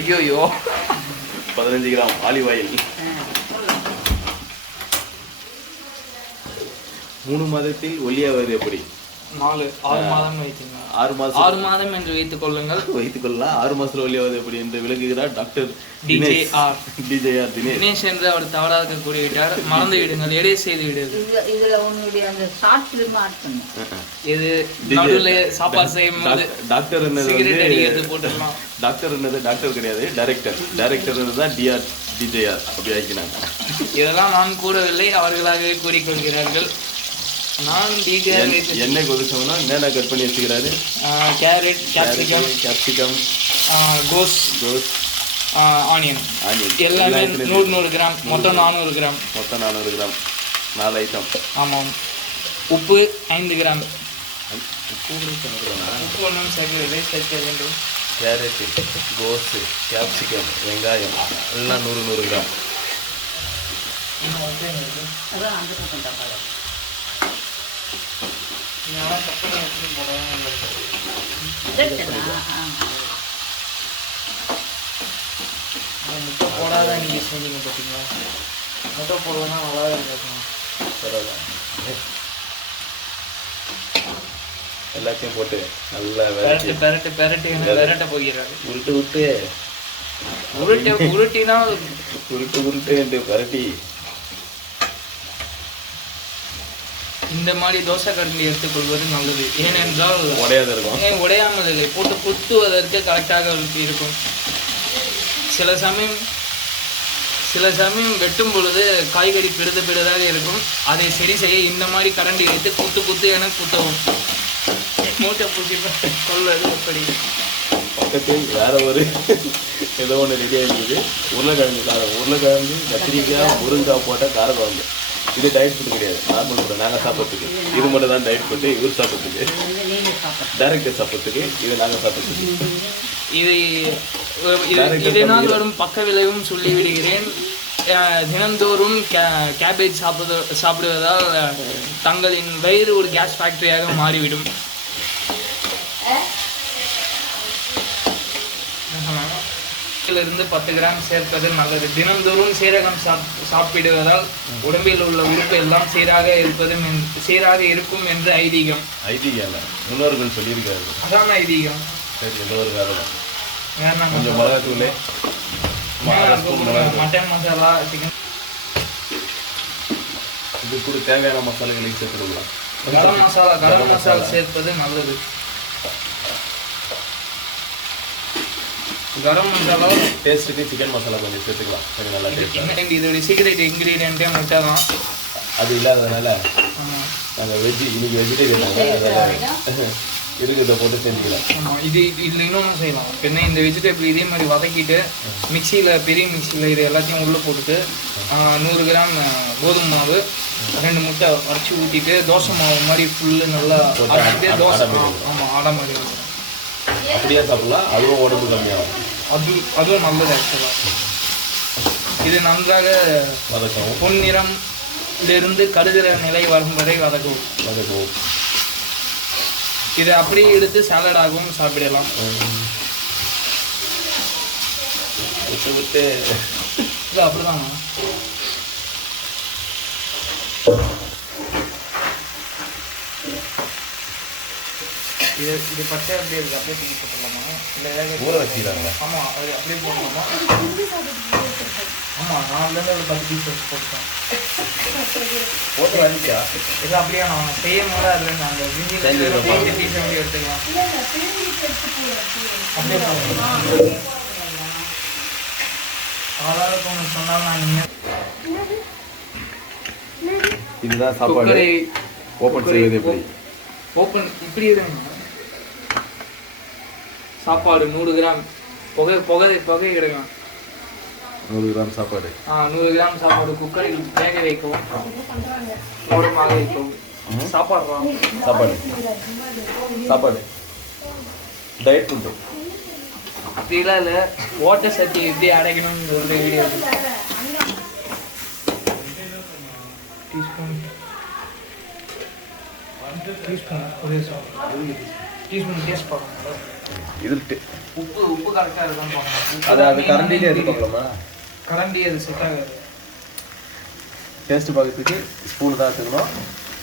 ஐயோ 15 gram olive oil. 3 மாதத்தில் ஒல்லியாவது எப்படி? 6 மாதம் வைத்தீங்க. 6 மாதம் என்று வைத்துக் கொள்ளலாம். 6 மாதத்துல ஒல்லியாவது எப்படி என்று விளக்குகிறார் டாக்டர் DJR தினேஷ் என்று அவர் தவறாக கூறிவிட்டார். மறந்து விடுங்கள், எடை செய்து விடுங்கள். இதுல உன்னுடைய அந்த ஷார்ட் ஃபிலிம் ஆட் பண்ணு. இது நடுவுல சாப்பாடு செய்யும் போது டாக்டர் என்னது சிகரெட் அடிக்கிறது போட்டுடலாம். டாக்டர் என்னது டாக்டர் கிடையாது, டைரக்டர் தான் DJR அப்படி ஆக்கினாங்க. இதெல்லாம் நான் கூறவில்லை, அவர்களாகவே கூறிக்கொள்கிறார்கள். நான் எண்ணெய் கொதிச்சோம்னா என்னென்ன கட் பண்ணி வச்சுக்கிறாரு? கேரட், கேப்சிகம், கோஸ், ஆனியன் எல்லாமே 100 கிராம், மொத்தம் 400 கிராம். 4 ஐட்டம். ஆமாம். உப்பு 5 கிராம். உப்பு ஒன்றும் சேர்க்க வேண்டும். கேரட், கோஸ், கேப்சிகம், வெங்காயம் எல்லாம் 100 கிராம். அதான் அந்த பக்கம் தக்காளி. முட்டை போடாத நீங்க செஞ்சீங்க பார்த்தீங்களா? முட்டை போடலன்னா நல்லா இருக்கும். எல்லாத்தையும் போட்டு நல்லா பெரட்ட போகிறாரு. உருட்டு என்று பரட்டி இந்த மாதிரி தோசை கரண்டி எடுத்துக்கொள்வது நல்லது. ஏனென்றால் உடையாமல் இல்லை, போட்டு குத்துவதற்கு கரெக்டாக இருக்கும். சில சமயம் வெட்டும் பொழுது காய்கறி பிடுதாக இருக்கும். அதை சரி செய்ய இந்த மாதிரி கரண்டி எடுத்து குத்து என குத்தவும். மூட்டை பூச்சி கொள்வது எப்படி? பக்கத்தில் வேற ஒரு ஏதோ ஒன்று ரெடியாக இருக்குது. உருளைக்கிழங்கு, கத்திரிக்காய், முருங்காய் போட்ட காரக்குழம்பு. இது டயட் ஃபுட் கிடையாது, நார்மல் ஃபுட். நாங்கள் சாப்பிட்றதுக்கு இது மட்டும் தான் டயட் ஃபுட்டு. இவர் சாப்பிட்றதுக்கு, டைரக்டர் சாப்பிட்றதுக்கு, இது நாங்கள் சாப்பிட்றதுக்கு. இதனால் வரும் பக்க விளைவும் சொல்லிவிடுகிறேன். தினந்தோறும் கேபேஜ் சாப்பிடுவதால் தங்களின் வயிறு ஒரு கேஸ் ஃபேக்டரியாக மாறிவிடும். இருந்து 10 கிராம் சேர்ப்பது நல்லது. தினந்தோறும் சீரகம் சாப்பிடுவதால் உடம்பில் உள்ள உறுப்பு எல்லாம் சீராக இருக்கும் என்று ஐதீகம். முன்னோர்கள் சொல்லியிருக்காரு. அதான் ஐதீகம். கொஞ்சம் மிளகாத்தூள், மட்டன் மசாலா, சிக்கன், இது கூட தேவையான மசாலாகளை சேர்த்துக்கலாம். கரம் மசாலா சேர்ப்பது நல்லது. கரம் மசாலா டேஸ்ட்டுக்கு சிக்கன் மசாலா கொஞ்சம் சேர்த்துக்கலாம், கொஞ்சம் நல்லா டேஸ்ட். இதோட சீக்ரெட் இன்க்ரீடியன்ட்டே முட்டை தான். அது இல்லாததுனால நாங்கள் இன்னைக்கு வெஜிடேரியன் இருக்கிறத போட்டு செஞ்சுக்கலாம். ஆமாம், இதில் இன்னொன்று செய்யலாம். என்ன, இந்த வெஜிடபிள் இதே மாதிரி வதக்கிட்டு பெரிய மிக்சியில் இது எல்லாத்தையும் உள்ளே போட்டுட்டு 100 கிராம் கோதுமை மாவு, 2 முட்டை வரைச்சி ஊற்றிட்டு தோசை மாவு மாதிரி ஃபுல்லு நல்லா அரைச்சிட்டு தோசை. ஆமாம், ஆடை மாதிரி அப்படியே சாப்பிடலாம். அதுவும் உடம்பு கம்மியாகும். அதுவும் நல்லது ஆக்சுவலாக. இது நன்றாக பொன்னிறம்லிருந்து கருகிற நிலை வரும் வரை வதக்கவும். இதை அப்படியே எடுத்து சாலடாகவும் சாப்பிடலாம். இது அப்படிதான். இது பச்சை அப்படியே இருக்குது, அப்படியே தூக்கி போட்டுடலாமா? இல்லை ஊற வச்சுக்கிறாங்க. ஆமாம், அது அப்படியே போடலாமா? ஆமாம், நான் ஒரு 10 பீஸ் வச்சு போட்டுட்டேன். போட்டு வந்துச்சா? இது அப்படியே நான் செய்யும் போது அதில் நாங்கள் 5 பீஸ் வந்து எடுத்துக்கலாம். அப்படியே அதாவது ஒன்று சொன்னாலும் நான் நீங்கள் இதுதான் சாப்பாடு. ஓப்பன் செய்வது எப்படி? ஓப்பன் இப்படி இருங்க. சாப்பாடு 100 கிராம் புகை எடுக்கலாம். 100 கிராம் சாப்பாடு. 100 கிராம் சாப்பாடு குக்கரில் வேக வைக்கவும், ஓரமாக வைக்கவும். சாப்பாடு டயட் ஃபுட்டு. அப்படிலாம் இல்லை, ஓட்ட சட்டி எப்படி அடைக்கணும்னு சொல்லிட்டு வீடியோ. டீஸ்பூன் டேஸ்ட் பார்க்கணும். இது உப்பு கரெக்டாக இருக்கான்னு பார்க்கணும். அது கரண்டிலே எடுத்துக்கலாமா? கரண்டி அது செட் ஆகாது. டேஸ்ட் பார்க்கறதுக்கு ஸ்பூன் தான் எடுத்துக்கணும்.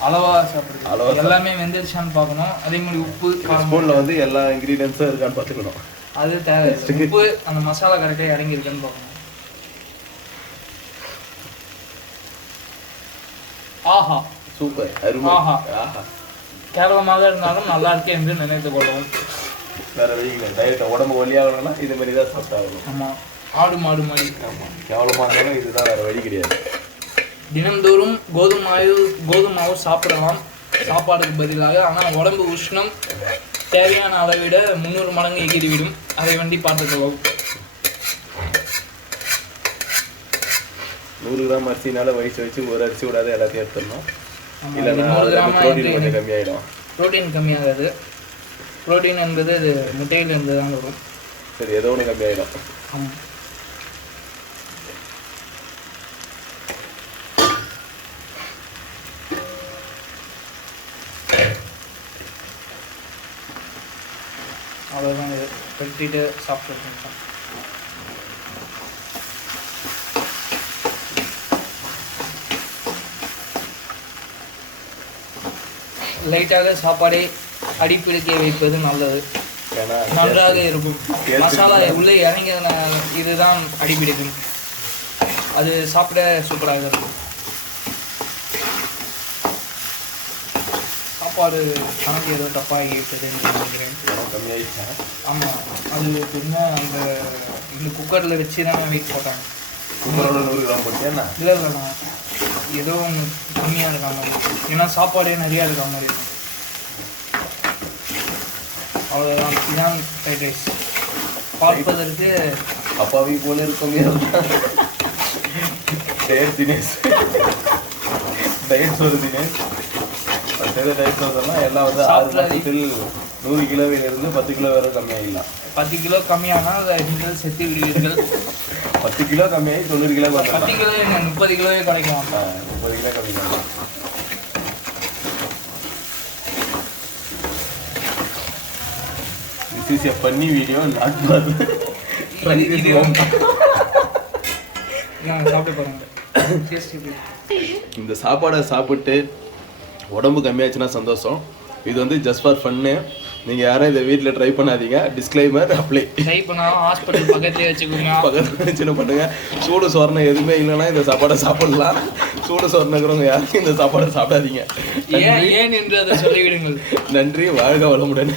அளவா சாப்பிடுறது எல்லாமே வெந்துருச்சான்னு பார்க்கணும். அதே மாதிரி உப்பு ஸ்பூனில் வந்து எல்லா இன்க்ரீடியன்ஸும் இருக்கான்னு பார்த்துக்கணும். அது தேவை. உப்பு அந்த மசாலா கரெக்டாக இறங்கி இருக்குன்னு பார்க்கணும். ஆஹா சூப்பர் அருமை. ஆஹா ஆஹா கேவலமாக இருந்தாலும் நல்லா இருக்கு என்று நினைத்து கொள்ளவும். வேற வழிங்க டயட்டை உடம்பு ஒல்லியாகணும்னா இது மாதிரி தான் சாப்பிட்டாகணும். ஆமாம், ஆடு மாடு மாதிரி. ஆமாம், கேவலமாக இருந்தாலும் இதுதான் வேற வழி கிடையாது. தினந்தோறும் கோதுமை மாவு சாப்பிடலாம் சாப்பாடுக்கு பதிலாக. ஆனால் உடம்பு உஷ்ணம் தேவையான அளவை விட 300 மடங்கு எகிரிவிடும். அதை வண்டி பார்த்துக்கலாம். 100 கிராம் அரிசினால வச்சு ஒரு அரிசி விடாத எல்லாத்தையும் எடுத்துடணும். 100 கிராம் கொஞ்சம் கம்மியாயிடும். புரோட்டீன் கம்மியாகாது. புரோட்டீன் என்பது இது முட்டையிலிருந்து தான் வரும். சரி, ஏதோ ஒன்று கம்மியாயிடும். ஆமாம். அவ்வளோதான். இது கட்டிட்டு சாப்பிட்டு லைட்டாக சாப்பாடை அடிப்பிடிக்க வைப்பது நல்லது. நன்றாக இருக்கும். மசாலா உள்ளே இறங்கின இதுதான் அடிப்பிடிக்கும். அது சாப்பிட சூப்பராக இருக்கும். சாப்பாடு கணக்கு ஏதோ தப்பாகி விட்டதுன்னு நினைக்கிறேன். ஆமாம், அது என்ன அந்த இந்த குக்கரில் வச்சு தானே வெயிட் போட்டாங்க. குக்கரோட 100 கிராம் போட்டியா? இல்லைண்ணா, ஏதோ ஒன்று கம்மியாக இருக்கா மாதிரி. ஏன்னா சாப்பாடே நிறையா இருக்கா மாதிரி இருக்கும். அவ்வளோதான். இதுதான் ஃப்ரைட் ரைஸ். பார்ப்பதற்கு அப்பாவி போல இருக்கும். டயட் தினேஷ், டயட் சோறு தினேஷ். டயட் சோறுலாம் எல்லாம் வந்து 6 மாதத்தில் 100 கிலோவிலிருந்து 10 கிலோ வரை கம்மியாகிடலாம். 10 கிலோ கம்மியானால் நீங்கள் செத்து விடுவீர்கள். 10 கிலோ கம்மியாகி 90 கிலோ 10 கிலோ 30 கிலோவே கிடைக்கும். 30 கிலோ கம்மி பண்ணலாம். This is a funny video, not for சாப்பிட்டு பாருங்க. இந்த சாப்பாடை சாப்பிட்டு உடம்பு கம்மியாச்சுன்னா சந்தோஷம். இது வந்து ஜஸ்ட் ஃபார் ஃபன்னு. நீங்கள் யாரும் இதை வீட்டில் ட்ரை பண்ணாதீங்க. Disclaimer apply. ட்ரை பண்ணாலும் ஹாஸ்பிட்டல் பக்கத்துலேயே வச்சுக்கோங்க. பக்கத்தில் வச்சுன்னு பண்ணுங்க. சூடு சோரணை எதுவுமே இல்லைன்னா இந்த சாப்பாடை சாப்பிடலாம். சூடு சோரணங்கிறவங்க யாரும் இந்த சாப்பாடை சாப்பிடாதீங்க. ஏன் என்று அதை சொல்லிவிடுங்கள். நன்றி, வாழ்க வளமுடன்.